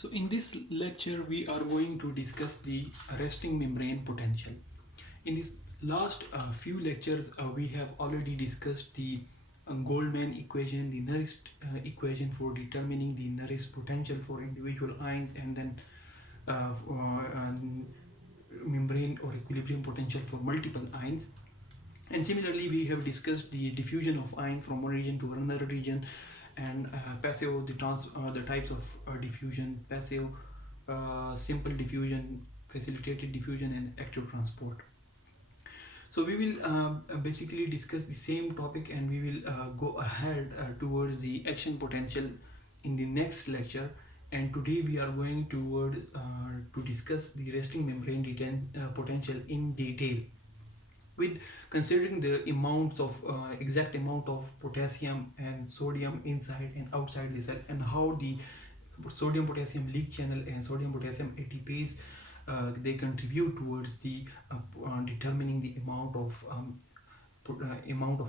So in this lecture we are going to discuss the resting membrane potential. In this last few lectures we have already discussed the Goldman equation, the Nernst equation for determining the Nernst potential for individual ions, and then membrane or equilibrium potential for multiple ions. And similarly we have discussed the diffusion of ion from one region to another region, and passive, the types of diffusion: passive, simple diffusion, facilitated diffusion, and active transport. So we will basically discuss the same topic, and we will go ahead towards the action potential in the next lecture. And today we are going to discuss the resting membrane potential in detail, with considering the amounts of exact amount of potassium and sodium inside and outside the cell, and how the sodium potassium leak channel and sodium potassium ATPase they contribute towards the determining the amount of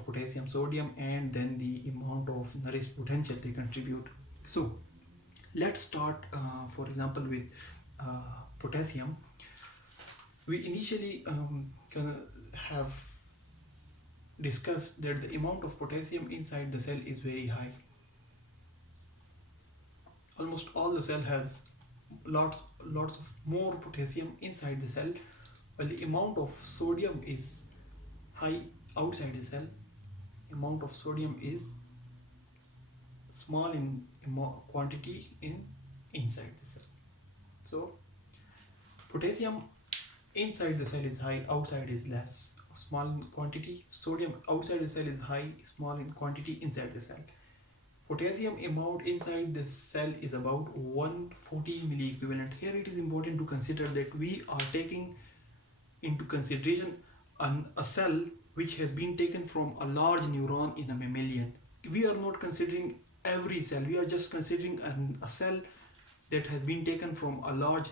potassium sodium, and then the amount of Nernst potential they contribute. So let's start for example with potassium. We initially have discussed that the amount of potassium inside the cell is very high. Almost all the cell has lots of more potassium inside the cell, while the amount of sodium is high outside the cell. Amount of sodium is small in quantity inside the cell. So potassium inside the cell is high, outside is less, small in quantity. Sodium outside the cell is high, small in quantity inside the cell. Potassium amount inside the cell is about 140 milliequivalent. Here it is important to consider that we are taking into consideration a cell which has been taken from a large neuron in a mammalian. We are not considering every cell, we are just considering a cell that has been taken from a large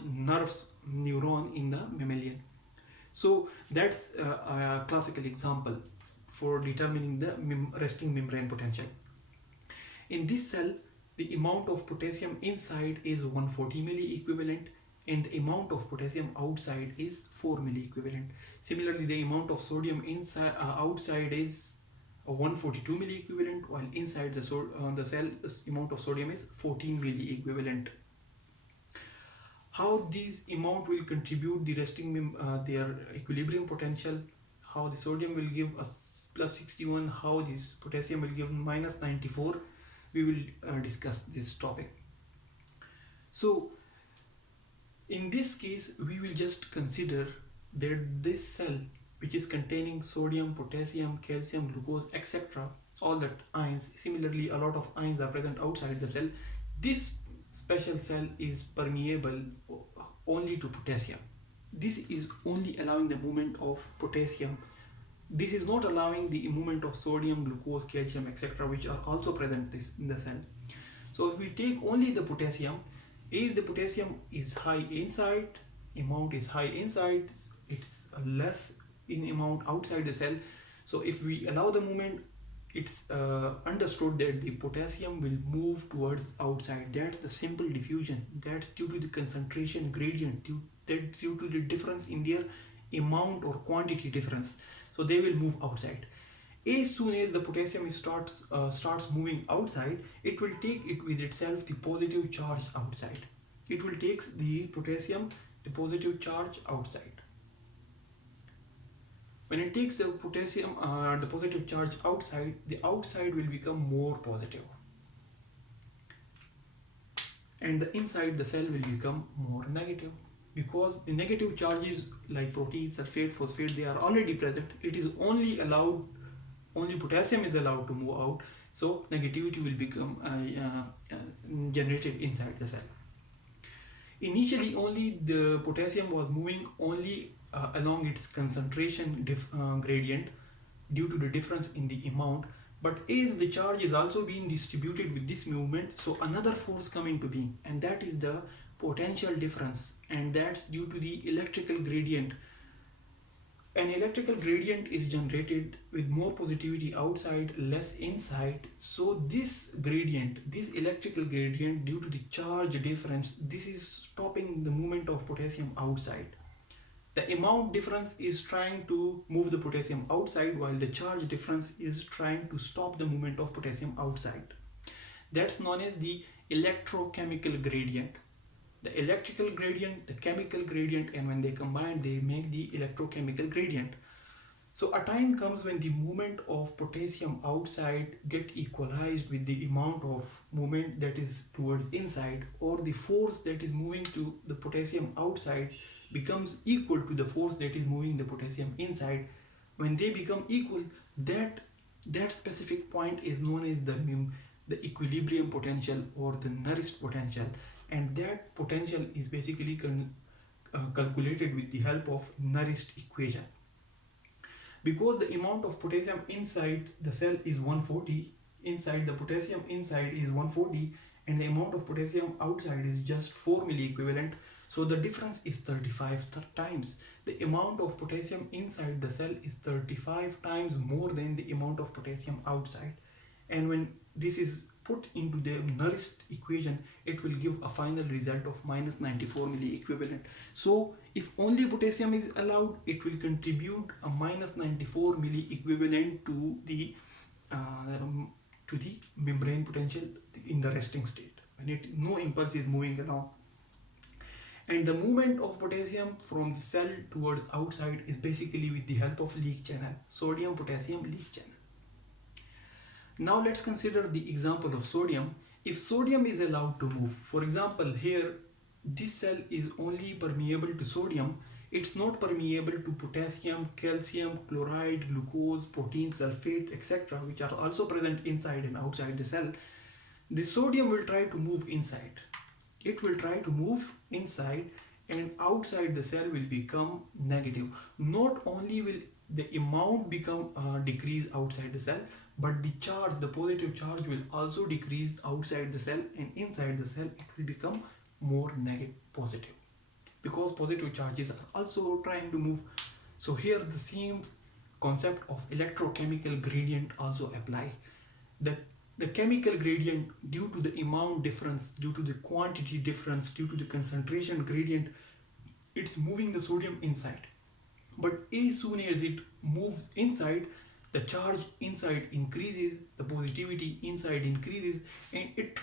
neuron in the mammalian. So that's a classical example for determining the resting membrane potential. In this cell, the amount of potassium inside is 140 milliequivalent, and the amount of potassium outside is 4 milliequivalent. Similarly, the amount of sodium outside is 142 milliequivalent, while inside the cell, the amount of sodium is 14 milliequivalent. How these amount will contribute the resting their equilibrium potential, how the sodium will give us plus 61, how this potassium will give minus 94, we will discuss this topic. So in this case we will just consider that this cell, which is containing sodium, potassium, calcium, glucose, etc., all that ions, similarly a lot of ions are present outside the cell, this special cell is permeable only to potassium. This is only allowing the movement of potassium. This is not allowing the movement of sodium, glucose, calcium, etc., which are also present in the cell. So if we take only the potassium, the potassium is high inside, amount is high inside, it's less in amount outside the cell. So if we allow the movement, it's understood that the potassium will move towards outside. That's the simple diffusion. That's due to the concentration gradient, that's due to the difference in their amount or quantity difference. So they will move outside. As soon as the potassium starts moving outside, it will take it with itself the positive charge outside. It will take the potassium, the positive charge outside. When it takes the potassium, the positive charge outside, the outside will become more positive, and the inside the cell will become more negative, because the negative charges like protein, sulfate, phosphate, they are already present. It is only potassium is allowed to move out, so negativity will become generated inside the cell. Initially only the potassium was moving only along its concentration gradient due to the difference in the amount, but as the charge is also being distributed with this movement, so another force come into being, and that is the potential difference, and that's due to the electrical gradient An electrical gradient is generated with more positivity outside, less inside. So this gradient, this electrical gradient, due to the charge difference, this is stopping the movement of potassium outside. The amount difference is trying to move the potassium outside, while the charge difference is trying to stop the movement of potassium outside. That's known as the electrochemical gradient. The electrical gradient, the chemical gradient, and when they combine, they make the electrochemical gradient. So a time comes when the movement of potassium outside get equalized with the amount of movement that is towards inside, or the force that is moving to the potassium outside becomes equal to the force that is moving the potassium inside. When they become equal, that specific point is known as the equilibrium potential or the Nernst potential, and that potential is basically calculated with the help of Nernst equation. Because the amount of potassium inside the cell is 140, inside the potassium inside is 140, and the amount of potassium outside is just 4 milliequivalent, so the difference is 35 times. The amount of potassium inside the cell is 35 times more than the amount of potassium outside. And when this is put into the Nernst equation, it will give a final result of minus 94 milliequivalent. So if only potassium is allowed, it will contribute a minus 94 milliequivalent to the membrane potential in the resting state, when no impulse is moving along. And the movement of potassium from the cell towards outside is basically with the help of leak channel, sodium-potassium leak channel. Now let's consider the example of sodium. If sodium is allowed to move, for example here, this cell is only permeable to sodium, it's not permeable to potassium, calcium, chloride, glucose, protein, sulfate, etc., which are also present inside and outside the cell. The sodium will try to move inside. It will try to move inside, and outside the cell will become negative. Not only will the amount become decrease outside the cell, but the charge, the positive charge, will also decrease outside the cell, and inside the cell it will become more negative positive, because positive charges are also trying to move. So here the same concept of electrochemical gradient also apply. The chemical gradient, due to the amount difference, due to the quantity difference, due to the concentration gradient, it's moving the sodium inside. But as soon as it moves inside, the charge inside increases, the positivity inside increases, and it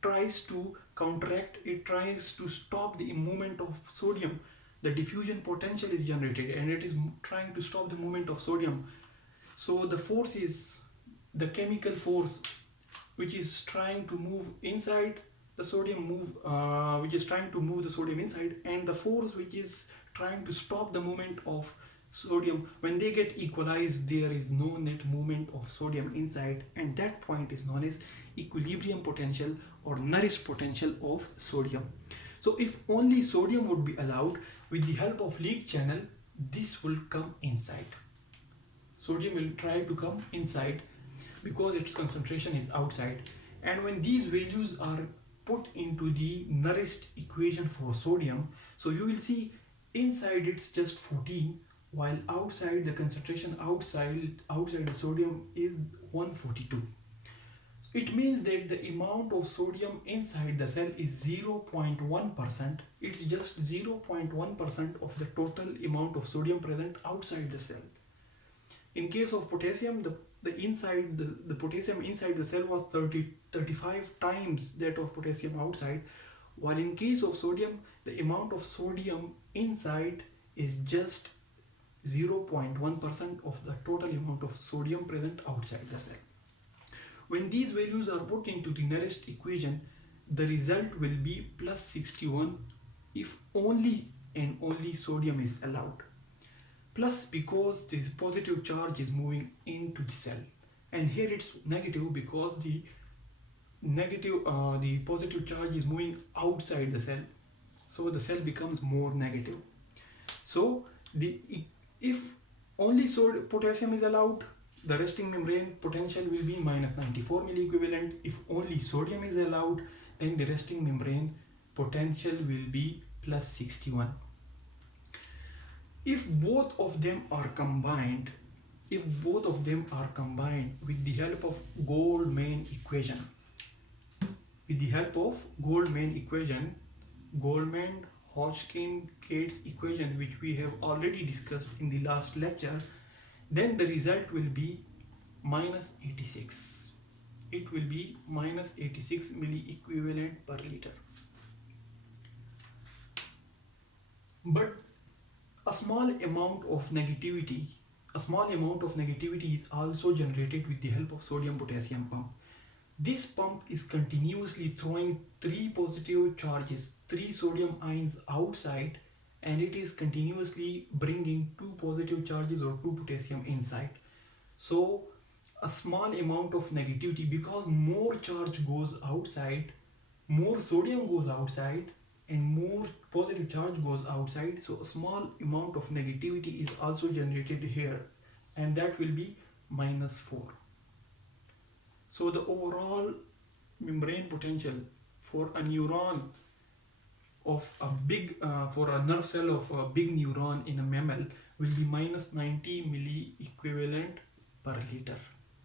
tries to counteract, it tries to stop the movement of sodium. The diffusion potential is generated, and it is trying to stop the movement of sodium. So the force is the chemical force, which is trying to move inside the sodium, which is trying to move the sodium inside, and the force which is trying to stop the movement of sodium. When they get equalized, there is no net movement of sodium inside, and that point is known as equilibrium potential or Nernst potential of sodium. So if only sodium would be allowed, with the help of leak channel, this will come inside. Sodium will try to come inside because its concentration is outside, and when these values are put into the Nernst equation for sodium, so you will see inside it's just 14, while outside the concentration outside the sodium is 142. It means that the amount of sodium inside the cell is 0.1%. It's just 0.1% of the total amount of sodium present outside the cell. In case of potassium, the potassium inside the cell was 35 times that of potassium outside, while in case of sodium, the amount of sodium inside is just 0.1% of the total amount of sodium present outside the cell. When these values are put into the Nernst equation, the result will be plus 61 if only and only sodium is allowed. Plus, because this positive charge is moving into the cell, and here it's negative because the positive charge is moving outside the cell, so the cell becomes more negative. So if only potassium is allowed, the resting membrane potential will be minus 94 milliequivalent. If only sodium is allowed, then the resting membrane potential will be plus 61. If both of them are combined, with the help of Goldman equation, Goldman-Hodgkin-Gates equation, which we have already discussed in the last lecture, then the result will be minus 86. It will be minus 86 milli equivalent per liter. But a small amount of negativity is also generated with the help of sodium potassium pump. This pump is continuously throwing 3 positive charges, 3 sodium ions outside, and it is continuously bringing 2 positive charges or 2 potassium inside. So a small amount of negativity, because more charge goes outside, more sodium goes outside, and more positive charge goes outside, so a small amount of negativity is also generated here, and that will be minus 4. So the overall membrane potential for a neuron of a big, for a nerve cell of a big neuron in a mammal will be minus 90 milli equivalent per liter.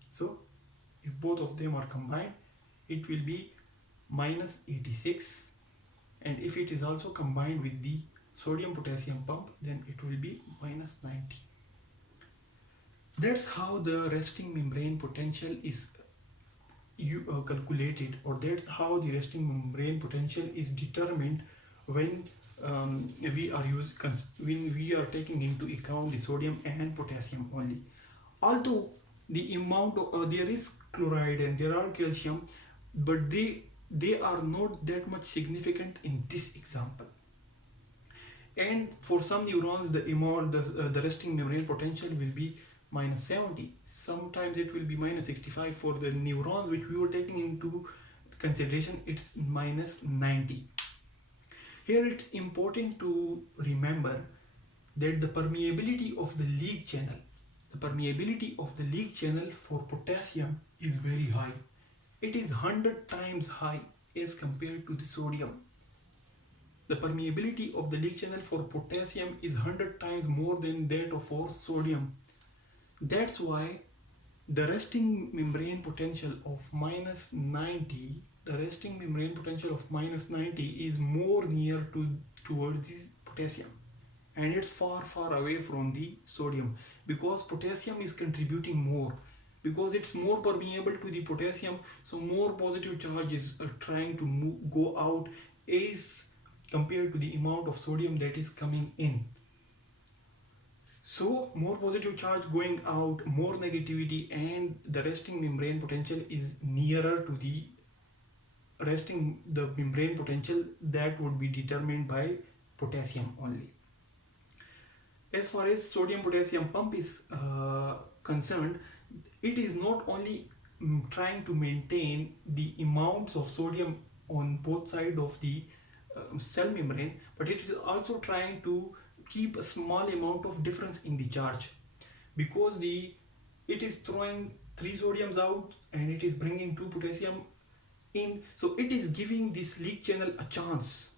So if both of them are combined, it will be minus 86, and if it is also combined with the sodium potassium pump, then it will be minus 90. That's how the resting membrane potential is calculated, or that's how the resting membrane potential is determined when we are taking into account the sodium and potassium only. Although the amount of, there is chloride and there are calcium, but they are not that much significant in this example. And for some neurons, the resting membrane potential will be minus 70. Sometimes it will be minus 65. For the neurons which we were taking into consideration, it's minus 90. Here it's important to remember that the permeability of the leak channel for potassium is very high. It is 100 times high as compared to the sodium. The permeability of the leak channel for potassium is 100 times more than that of for sodium. That's why the resting membrane potential of minus 90 is more near towards the potassium, and it's far away from the sodium, because potassium is contributing more, because it's more permeable to the potassium, so more positive charges are trying to go out as compared to the amount of sodium that is coming in. So more positive charge going out, more negativity, and the resting membrane potential is nearer to the membrane potential that would be determined by potassium only. As far as sodium potassium pump is concerned, it is not only trying to maintain the amounts of sodium on both sides of the cell membrane, but it is also trying to keep a small amount of difference in the charge, because it is throwing 3 sodiums out and it is bringing 2 potassium in, so it is giving this leak channel a chance.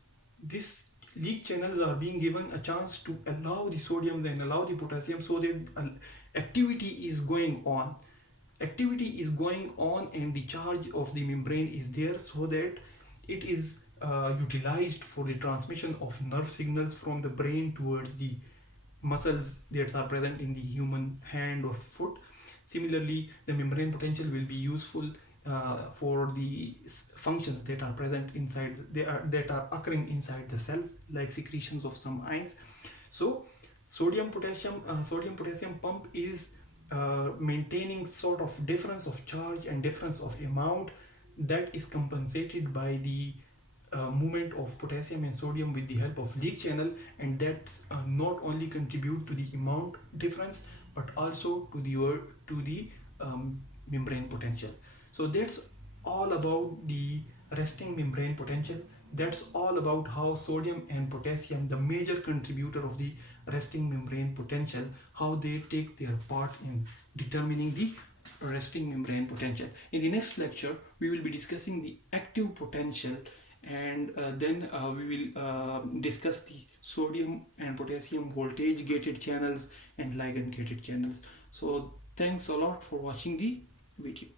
These leak channels are being given a chance to allow the sodiums and allow the potassium, so that activity is going on, and the charge of the membrane is there, so that it is utilized for the transmission of nerve signals from the brain towards the muscles that are present in the human hand or foot. Similarly, the membrane potential will be useful for the functions that are present inside, that are occurring inside the cells, like secretions of some ions. So sodium potassium pump is maintaining sort of difference of charge and difference of amount that is compensated by the movement of potassium and sodium with the help of leak channel, and that not only contribute to the amount difference but also to the membrane potential. So that's all about the resting membrane potential. That's all about how sodium and potassium, the major contributor of the resting membrane potential, how they take their part in determining the resting membrane potential. In the next lecture, we will be discussing the active potential and then we will discuss the sodium and potassium voltage gated channels and ligand gated channels. So thanks a lot for watching the video.